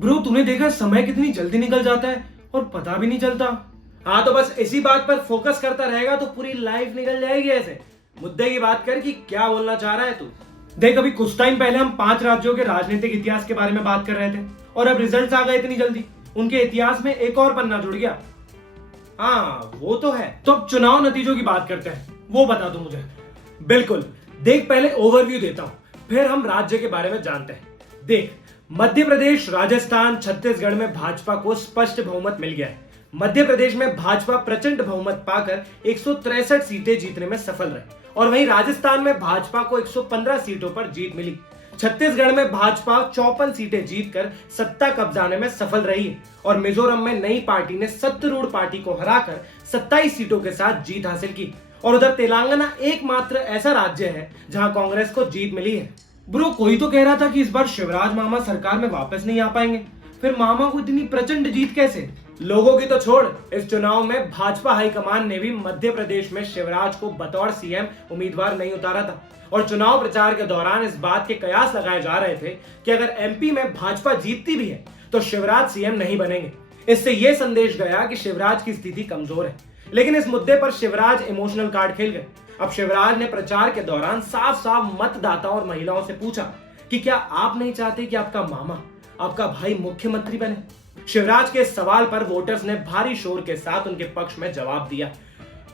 Bro तूने देखा समय कितनी जल्दी निकल जाता है और पता भी नहीं चलता। हाँ तो बस इसी बात पर फोकस करता रहेगा तो पूरी लाइफ निकल जाएगी। ऐसे मुद्दे की बात कर कि क्या बोलना चाह रहा है तू। देख अभी कुछ टाइम पहले हम 5 राज्यों के राजनीतिक इतिहास के बारे में बात कर रहे थे और अब रिजल्ट्स आ गए इतनी जल्दी। उनके इतिहास में एक और पन्ना जुड़ गया। हाँ वो तो है। तो अब चुनाव नतीजों की बात करते हैं, वो बता दो मुझे। बिल्कुल, देख पहले ओवरव्यू देता हूं, फिर हम राज्य के बारे में जानते हैं। देख मध्य प्रदेश, राजस्थान, छत्तीसगढ़ में भाजपा को स्पष्ट बहुमत मिल गया है। मध्य प्रदेश में भाजपा प्रचंड बहुमत पाकर 163 सीटें जीतने में सफल रहे और वहीं राजस्थान में भाजपा को 115 सीटों पर जीत मिली। छत्तीसगढ़ में भाजपा 54 सीटें जीतकर सत्ता कब्जाने में सफल रही है और मिजोरम में नई पार्टी ने सत्तारूढ़ पार्टी को हराकर 27 सीटों के साथ जीत हासिल की। और उधर तेलंगाना एकमात्र ऐसा राज्य है जहां कांग्रेस को जीत मिली है। ब्रो कोई तो कह रहा था कि इस बार शिवराज मामा सरकार में वापस नहीं आ पाएंगे, फिर मामा को इतनी प्रचंड जीत कैसे? लोगों की तो छोड़, इस चुनाव में भाजपा हाईकमान ने भी मध्य प्रदेश में शिवराज को बतौर सीएम उम्मीदवार नहीं उतारा था और चुनाव प्रचार के दौरान इस बात के कयास लगाए जा रहे थे कि अगर एमपी में भाजपा जीतती भी है तो शिवराज सीएम नहीं बनेंगे। इससे यह संदेश गया कि शिवराज की स्थिति कमजोर है। लेकिन इस मुद्दे पर शिवराज इमोशनल कार्ड खेल गए। अब शिवराज ने प्रचार के दौरान साफ साफ मतदाताओं और महिलाओं से पूछा कि क्या आप नहीं चाहते कि आपका मामा, आपका भाई मुख्यमंत्री बने? शिवराज के सवाल पर वोटर्स ने भारी शोर के साथ उनके पक्ष में जवाब दिया।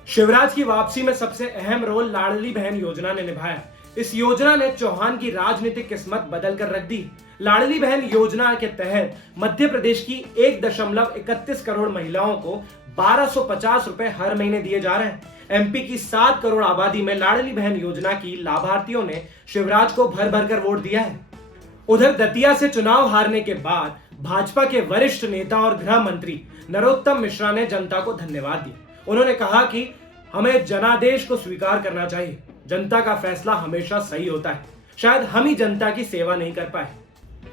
शिवराज की वापसी में सबसे अहम रोल लाडली बहन योजना ने निभाया। इस योजना ने चौहान की राजनीतिक किस्मत बदल कर रख दी। लाडली बहन योजना के तहत मध्य प्रदेश की 1.31 करोड़ महिलाओं को 1250 रुपए हर महीने दिए जा रहे हैं। एमपी की 7 करोड़ आबादी में लाडली बहन योजना की लाभार्थियों ने शिवराज को भर भर कर वोट दिया है। उधर दतिया से चुनाव हारने के बाद भाजपा के वरिष्ठ नेता और गृह मंत्री नरोत्तम मिश्रा ने जनता को धन्यवाद दिया। उन्होंने कहा कि हमें जनादेश को स्वीकार करना चाहिए, जनता का फैसला हमेशा सही होता है, शायद हम ही जनता की सेवा नहीं कर पाए।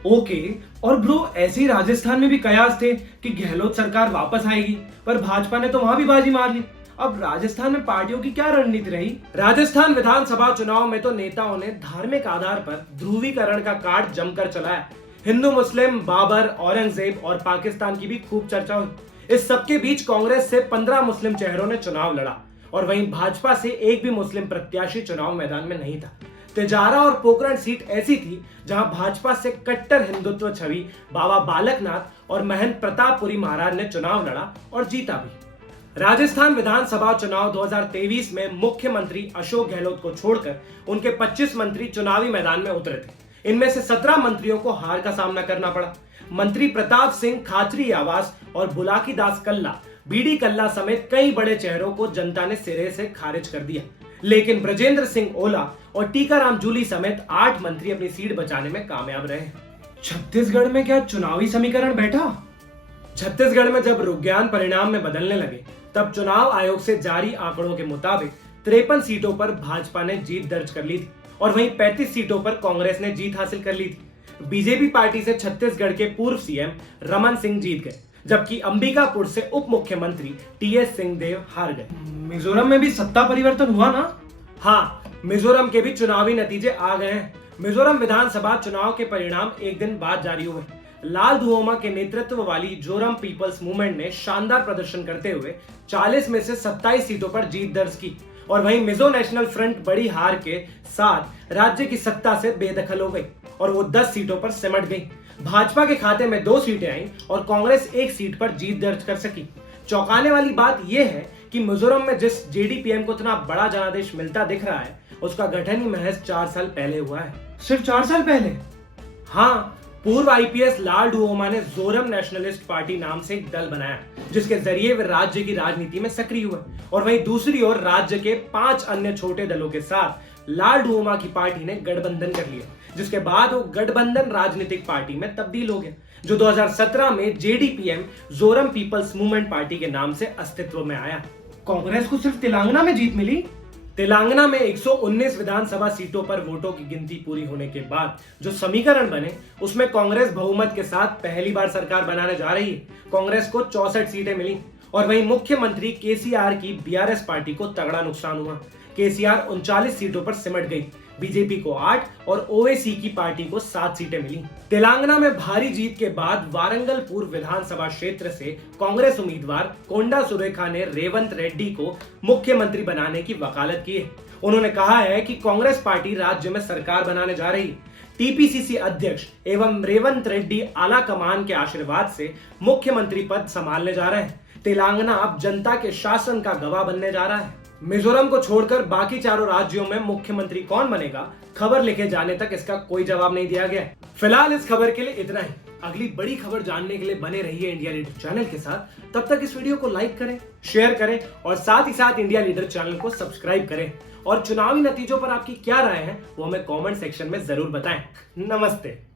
ओके, और ब्रो ऐसे ही राजस्थान में भी कयास थे कि गहलोत सरकार वापस आएगी, पर भाजपा ने तो वहां भी बाजी मार ली। अब राजस्थान में पार्टियों की क्या रणनीति रही? राजस्थान विधानसभा चुनाव में तो नेताओं ने धार्मिक आधार पर ध्रुवीकरण का कार्ड जमकर चलाया। हिंदू, मुस्लिम, बाबर, औरंगजेब और पाकिस्तान की भी खूब चर्चा हुई। इस सबके बीच कांग्रेस से 15 मुस्लिम चेहरों ने चुनाव लड़ा और वहीं भाजपा से एक भी मुस्लिम प्रत्याशी चुनाव मैदान में नहीं था। तेजारा और पोखरण सीट ऐसी थी जहां भाजपा से कट्टर हिंदुत्व छवि बाबा बालकनाथ और महंत प्रतापपुरी महाराज ने चुनाव लड़ा और जीता भी। राजस्थान विधानसभा चुनाव 2023 में मुख्यमंत्री अशोक गहलोत को छोड़कर उनके 25 मंत्री चुनावी मैदान में उतरे थे। इनमें से 17 मंत्रियों को हार का सामना करना पड़ा। मंत्री प्रताप सिंह खाचरी आवास और बुलाकी दास कल्ला, बीडी कल्ला समेत कई बड़े चेहरों को जनता ने सिरे से खारिज कर दिया। लेकिन ब्रजेंद्र सिंह ओला और टीकाराम जूली समेत 8 मंत्री अपनी सीट बचाने में कामयाब रहे। छत्तीसगढ़ में क्या चुनावी समीकरण बैठा? छत्तीसगढ़ में जब रुग्यान परिणाम में बदलने लगे तब चुनाव आयोग से जारी आंकड़ों के मुताबिक 53 सीटों पर भाजपा ने जीत दर्ज कर ली थी और वहीं 35 सीटों पर कांग्रेस ने जीत हासिल कर ली थी। बीजेपी पार्टी से छत्तीसगढ़ के पूर्व सीएम रमन सिंह जीत गए, जबकि अंबिकापुर से उप मुख्यमंत्री टीएस सिंहदेव हार गए। मिजोरम में भी सत्ता परिवर्तन हुआ ना? हाँ, मिजोरम के भी चुनावी नतीजे आ गए हैं। मिजोरम विधानसभा चुनाव के परिणाम एक दिन बाद जारी हुए। लाल धुओमा के नेतृत्व वाली जोरम पीपल्स मूवमेंट ने शानदार प्रदर्शन करते हुए 40 में से 27 सीटों पर जीत दर्ज की और वहीं मिजो नेशनल फ्रंट बड़ी हार के साथ राज्य की सत्ता से बेदखल हो गई और वो 10 सीटों पर सिमट गई। भाजपा के खाते में 2 सीटें आईं और कांग्रेस 1 सीट पर जीत दर्ज कर सकी। चौंकाने वाली बात यह है कि मिजोरम में जिस जेडीपीएम को इतना बड़ा जनादेश मिलता दिख रहा है, उसका गठन ही महज 4 साल पहले हुआ है। सिर्फ 4 साल पहले? हाँ, पूर्व आईपीएस लाल डुओमा ने जोरम नेशनलिस्ट पार्टी नाम से एक दल बनाया जिसके जरिए वे राज्य की राजनीति में सक्रिय हुए और वहीं दूसरी ओर राज्य के 5 अन्य छोटे दलों के साथ लाल डुओमा की पार्टी ने गठबंधन कर लिया, जिसके बाद वो गठबंधन राजनीतिक पार्टी में तब्दील हो गया, जो 2017 में जेडीपीएम जोरम पीपल्स मूवमेंट पार्टी के नाम से अस्तित्व में आया। कांग्रेस को सिर्फ तेलंगाना में जीत मिली। तेलंगाना में 119 विधानसभा सीटों पर वोटों की गिनती पूरी होने के बाद जो समीकरण बने उसमें कांग्रेस बहुमत के साथ पहली बार सरकार बनाने जा रही है। कांग्रेस को 64 सीटें मिली और वहीं मुख्यमंत्री केसीआर की बीआरएस पार्टी को तगड़ा नुकसान हुआ। केसीआर 39 सीटों पर सिमट गई, बीजेपी को 8 और ओवैसी की पार्टी को 7 सीटें मिली। तेलंगाना में भारी जीत के बाद वारंगल पूर्व विधानसभा क्षेत्र से कांग्रेस उम्मीदवार कोंडा सुरेखा ने रेवंत रेड्डी को मुख्यमंत्री बनाने की वकालत की है। उन्होंने कहा है कि कांग्रेस पार्टी राज्य में सरकार बनाने जा रही है। टीपीसीसी अध्यक्ष एवं रेवंत रेड्डी आला कमान के आशीर्वाद से मुख्यमंत्री पद संभालने जा रहे हैं। तेलंगाना अब जनता के शासन का गवाह बनने जा रहा है। मिजोरम को छोड़कर बाकी चारों राज्यों में मुख्यमंत्री कौन बनेगा, खबर लिखे जाने तक इसका कोई जवाब नहीं दिया गया। फिलहाल इस खबर के लिए इतना ही। अगली बड़ी खबर जानने के लिए बने रहिए इंडिया लीडर चैनल के साथ। तब तक इस वीडियो को लाइक करें, शेयर करें और साथ ही साथ इंडिया लीडर चैनल को सब्सक्राइब करें। और चुनावी नतीजों पर आपकी क्या राय है वो हमें कमेंट सेक्शन में जरूर बताएं। नमस्ते।